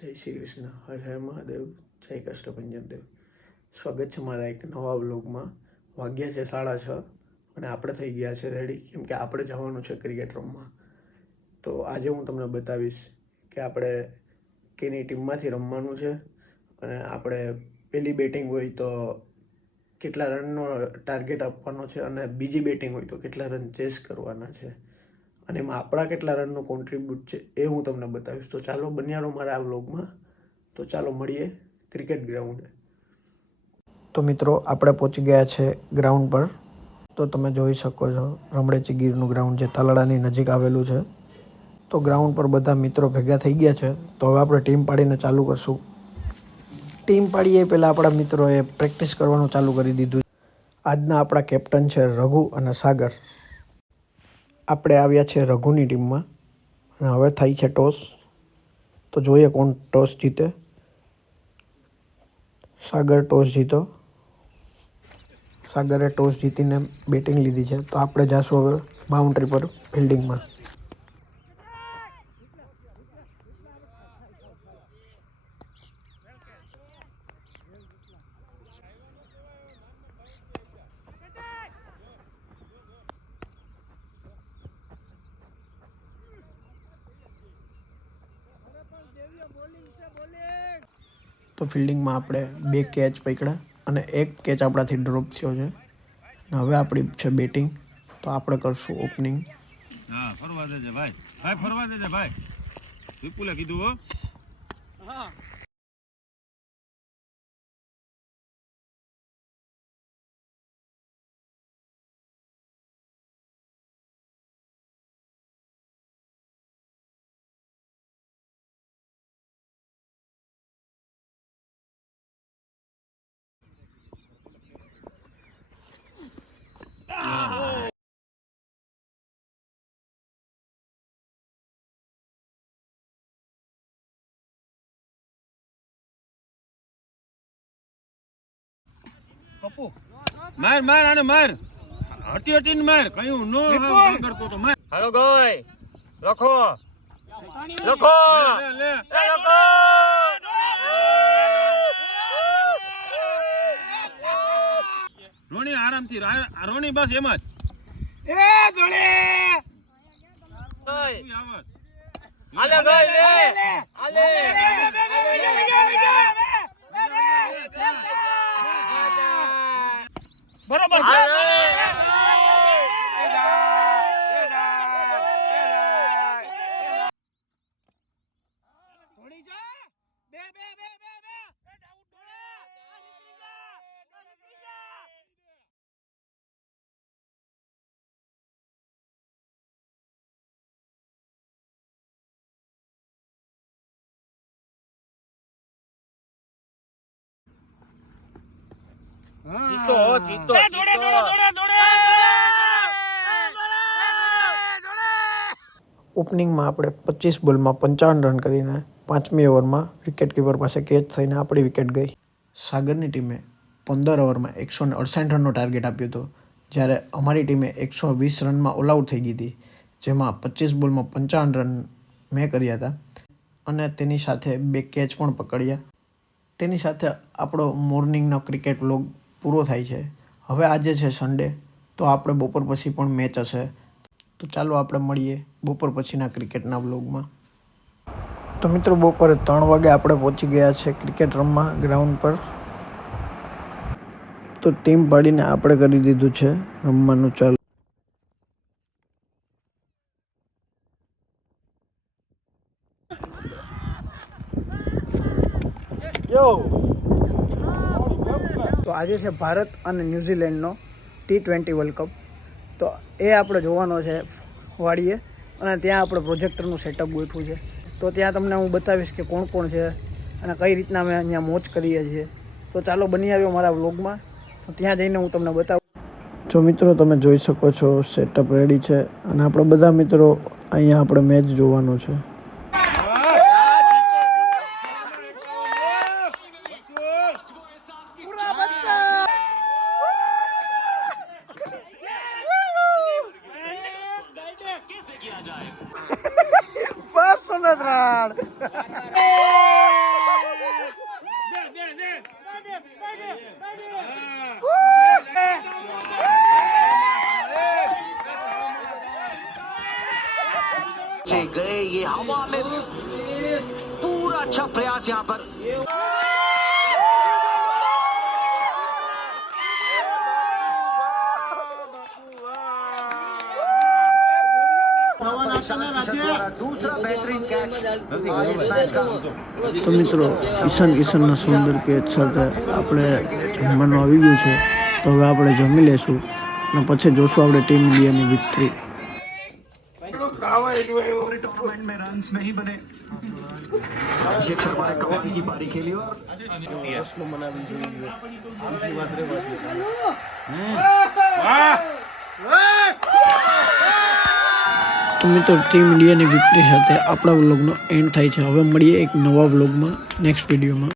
જય શ્રી કૃષ્ણ, હર હર મહાદેવ, જય કષ્ટભંજન દેવ. સ્વાગત છે મારા એક નવા વ્લોગમાં. વાગ્યા છે 6:30 અને આપણે થઈ ગયા છે રેડી, કેમ કે આપણે જવાનું છે ક્રિકેટ રમવા. તો આજે હું તમને બતાવીશ કે આપણે કેની ટીમમાંથી રમવાનું છે અને આપણે પહેલી બેટિંગ હોય તો કેટલા રનનો ટાર્ગેટ આપવાનો છે અને બીજી બેટિંગ હોય તો કેટલા રન ચેસ કરવાના છે અને એમાં આપણા કેટલા રનનું કોન્ટ્રીબ્યુટ છે એ હું તમને બતાવીશ. તો ચાલો બન્યા રહો મારા આ વ્લોગમાં. તો ચાલો મળીએ ક્રિકેટ ગ્રાઉન્ડે. તો મિત્રો આપણે પહોંચી ગયા છે ગ્રાઉન્ડ પર. તો તમે જોઈ શકો છો રમણેચી ગીરનું ગ્રાઉન્ડ જે તાલાળાની નજીક આવેલું છે. તો ગ્રાઉન્ડ પર બધા મિત્રો ભેગા થઈ ગયા છે. તો હવે આપણે ટીમ પાડીને ચાલુ કરશું. ટીમ પાડીએ પહેલાં આપણા મિત્રોએ પ્રેક્ટિસ કરવાનું ચાલુ કરી દીધું. આજના આપણા કેપ્ટન છે રઘુ અને સાગર. આપણે આવ્યા છે રઘુની ટીમમાં અને હવે થાય છે ટોસ. તો જોઈએ કોણ ટોસ જીતે. સાગર ટોસ જીતો. સાગરે ટોસ જીતીને બેટિંગ લીધી છે. તો આપણે જાશું હવે બાઉન્ડ્રી પર ફિલ્ડિંગમાં. તો ફિલ્ડિંગમાં આપણે 2 કેચ પકડ્યા અને 1 કેચ આપણાથી ડ્રોપ થયો છે. હવે આપણી છે બેટિંગ. તો આપણે કરશું ઓપનિંગ. હા, ફરવા દેજે ભાઈ. ભાઈ ફરવા દેજે ભાઈ. વિપુલે કીધું હો. હા. પપ્પુ માર માર આને માર. હટી હટીને માર. કયું નો કરતો તો માર. હાલો ગોય લખો લખો લે એ લખો. રોણી આરામથી રોણી બસ એમ જ. એ ગોળી હાલે ગોય લે હાલે બરોબર છે. ચીતો ચીતો દોડે દોડે દોડે દોડે. ઓપનિંગમાં આપણે 25 બોલમાં 55 રન કરીને 5મી ઓવરમાં વિકેટ કીપર પાસે કેચ થઈને આપણી વિકેટ ગઈ. સાગરની ટીમે 15 ઓવરમાં 168 રનનો ટાર્ગેટ આપ્યો હતો, જ્યારે અમારી ટીમે 120 રનમાં ઓલ આઉટ થઈ ગઈ હતી, જેમાં 25 બોલમાં 55 રન મેં કર્યા હતા અને તેની સાથે 2 કેચ પણ પકડ્યા. તેની સાથે આપણો મોર્નિંગનો ક્રિકેટ વ્લોગ પૂરો થાય છે. હવે આજે છે સન્ડે, તો આપણે બપોર પછી પણ મેચ હશે. તો ચાલો આપણે મળીએ બપોર પછીના ક્રિકેટના વ્લોગમાં. તો મિત્રો બપોરે 3 વાગે આપણે પહોંચી ગયા છે ક્રિકેટ રમવા ગ્રાઉન્ડ પર. તો ટીમ પાડીને આપણે કરી દીધું છે રમવાનું ચાલુ. તો આજે છે ભારત અને ન્યૂઝીલેન્ડનો T20 વર્લ્ડ કપ. તો એ આપણે જોવાનો છે વાડીએ અને ત્યાં આપણે પ્રોજેક્ટરનું સેટઅપ ગોઠવું છે. તો ત્યાં તમને હું બતાવીશ કે કોણ કોણ છે અને કઈ રીતના અમે અહીંયા મોજ કરીએ છીએ. તો ચાલો બની આવ્યો મારા વ્લોગમાં. તો ત્યાં જઈને હું તમને બતાવું. જો મિત્રો તમે જોઈ શકો છો સેટઅપ રેડી છે અને આપણે બધા મિત્રો અહીંયા આપણે મેચ જોવાનો છે. બસ સોનત રાડ बच्चे गए ये हवा में पूरा अच्छा प्रयास यहाँ पर दूसरा बेहतरीन कैच इस मैच का તો મિત્રો કિશનના સુંદર કેચ સાથે આપણે જમવાનું આવી ગયું છે. તો હવે આપણે જમી લેશું અને પછી જોશું આપણે ટીમ ઇન્ડિયાની વિક્ટરી. टूर्नामेंट में रन्स नहीं बने अभिषेक शर्मा ने कमाल की पारी खेली और તો મિત્રો ટીમ ઇન્ડિયાની વિક્ટરી સાથે આપણા વ્લોગનો એન્ડ થાય છે. હવે મળીએ એક નવા વ્લોગમાં નેક્સ્ટ વિડીયોમાં.